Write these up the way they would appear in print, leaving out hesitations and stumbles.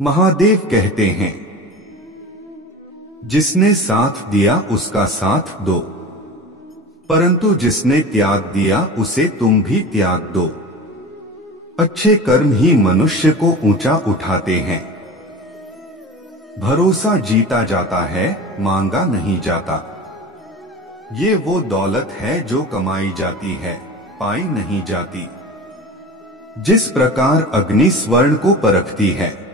महादेव कहते हैं, जिसने साथ दिया उसका साथ दो, परंतु जिसने त्याग दिया उसे तुम भी त्याग दो। अच्छे कर्म ही मनुष्य को ऊंचा उठाते हैं। भरोसा जीता जाता है, मांगा नहीं जाता। ये वो दौलत है जो कमाई जाती है, पाई नहीं जाती। जिस प्रकार अग्नि स्वर्ण को परखती है,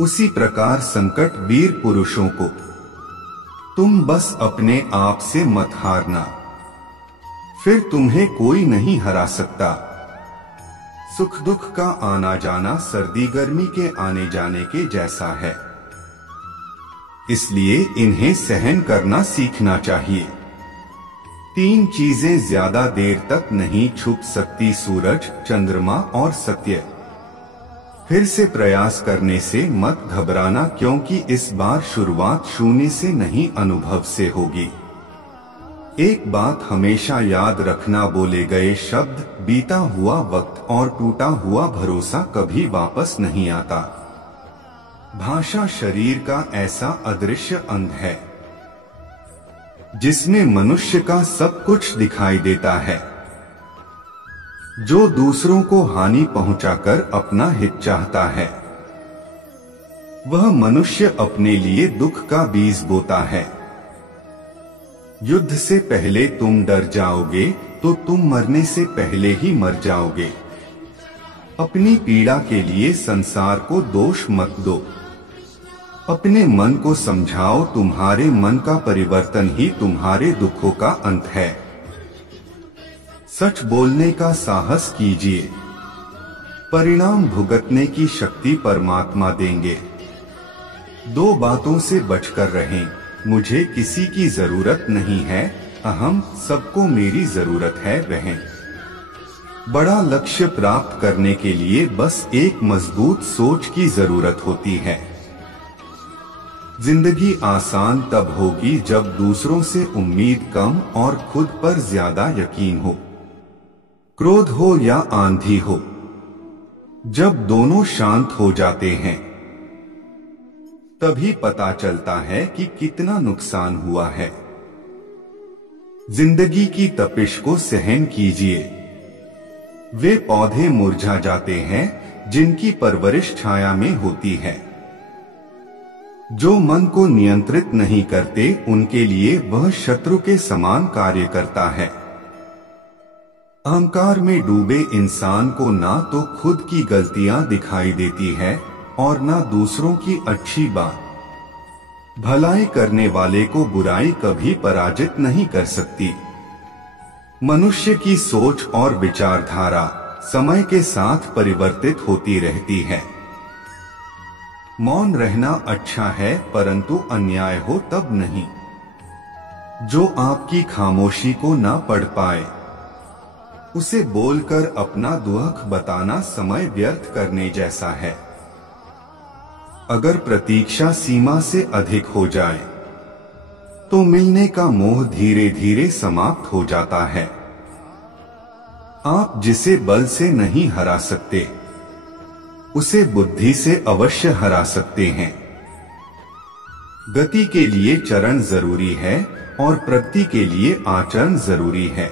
उसी प्रकार संकट वीर पुरुषों को। तुम बस अपने आप से मत हारना, फिर तुम्हें कोई नहीं हरा सकता। सुख दुख का आना जाना सर्दी गर्मी के आने जाने के जैसा है, इसलिए इन्हें सहन करना सीखना चाहिए। तीन चीजें ज्यादा देर तक नहीं छुप सकती, सूरज, चंद्रमा और सत्य। फिर से प्रयास करने से मत घबराना, क्योंकि इस बार शुरुआत शून्य से नहीं अनुभव से होगी। एक बात हमेशा याद रखना, बोले गए शब्द, बीता हुआ वक्त और टूटा हुआ भरोसा कभी वापस नहीं आता। भाषा शरीर का ऐसा अदृश्य अंग है जिसमें मनुष्य का सब कुछ दिखाई देता है। जो दूसरों को हानि पहुंचाकर अपना हित चाहता है, वह मनुष्य अपने लिए दुख का बीज बोता है। युद्ध से पहले तुम डर जाओगे तो तुम मरने से पहले ही मर जाओगे। अपनी पीड़ा के लिए संसार को दोष मत दो। अपने मन को समझाओ, तुम्हारे मन का परिवर्तन ही तुम्हारे दुखों का अंत है। सच बोलने का साहस कीजिए, परिणाम भुगतने की शक्ति परमात्मा देंगे। दो बातों से बचकर रहें, मुझे किसी की जरूरत नहीं है, अहम, सबको मेरी जरूरत है, रहें। बड़ा लक्ष्य प्राप्त करने के लिए बस एक मजबूत सोच की जरूरत होती है। जिंदगी आसान तब होगी जब दूसरों से उम्मीद कम और खुद पर ज्यादा यकीन हो। क्रोध हो या आंधी हो, जब दोनों शांत हो जाते हैं, तभी पता चलता है कि कितना नुकसान हुआ है। जिंदगी की तपिश को सहन कीजिए। वे पौधे मुरझा जाते हैं जिनकी परवरिश छाया में होती है। जो मन को नियंत्रित नहीं करते, उनके लिए वह शत्रु के समान कार्य करता है। अहंकार में डूबे इंसान को ना तो खुद की गलतियां दिखाई देती है और ना दूसरों की अच्छी बात। भलाई करने वाले को बुराई कभी पराजित नहीं कर सकती। मनुष्य की सोच और विचारधारा समय के साथ परिवर्तित होती रहती है। मौन रहना अच्छा है, परंतु अन्याय हो तब नहीं। जो आपकी खामोशी को ना पढ़ पाए, उसे बोलकर अपना दुख बताना समय व्यर्थ करने जैसा है। अगर प्रतीक्षा सीमा से अधिक हो जाए, तो मिलने का मोह धीरे धीरे समाप्त हो जाता है। आप जिसे बल से नहीं हरा सकते, उसे बुद्धि से अवश्य हरा सकते हैं। गति के लिए चरण जरूरी है और प्रगति के लिए आचरण जरूरी है।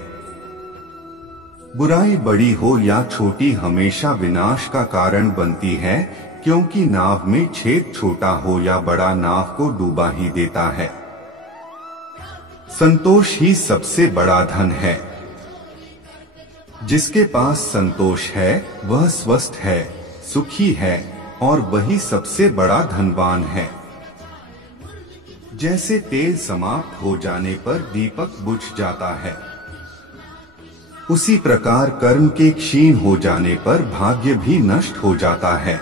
बुराई बड़ी हो या छोटी हमेशा विनाश का कारण बनती है, क्योंकि नाव में छेद छोटा हो या बड़ा नाव को डूबा ही देता है। संतोष ही सबसे बड़ा धन है। जिसके पास संतोष है वह स्वस्थ है, सुखी है और वही सबसे बड़ा धनवान है। जैसे तेल समाप्त हो जाने पर दीपक बुझ जाता है, उसी प्रकार कर्म के क्षीण हो जाने पर भाग्य भी नष्ट हो जाता है।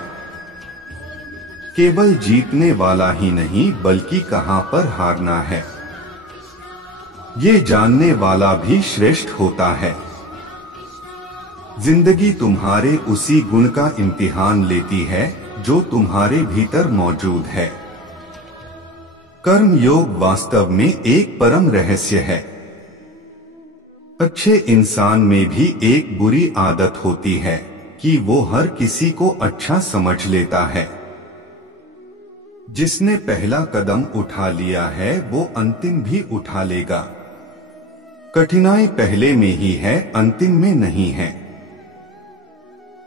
केवल जीतने वाला ही नहीं, बल्कि कहां पर हारना है, ये जानने वाला भी श्रेष्ठ होता है। जिंदगी तुम्हारे उसी गुण का इम्तिहान लेती है जो तुम्हारे भीतर मौजूद है। कर्म योग वास्तव में एक परम रहस्य है। अच्छे इंसान में भी एक बुरी आदत होती है कि वो हर किसी को अच्छा समझ लेता है। जिसने पहला कदम उठा लिया है वो अंतिम भी उठा लेगा। कठिनाई पहले में ही है, अंतिम में नहीं है।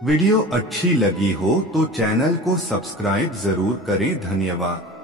वीडियो अच्छी लगी हो तो चैनल को सब्सक्राइब जरूर करें। धन्यवाद।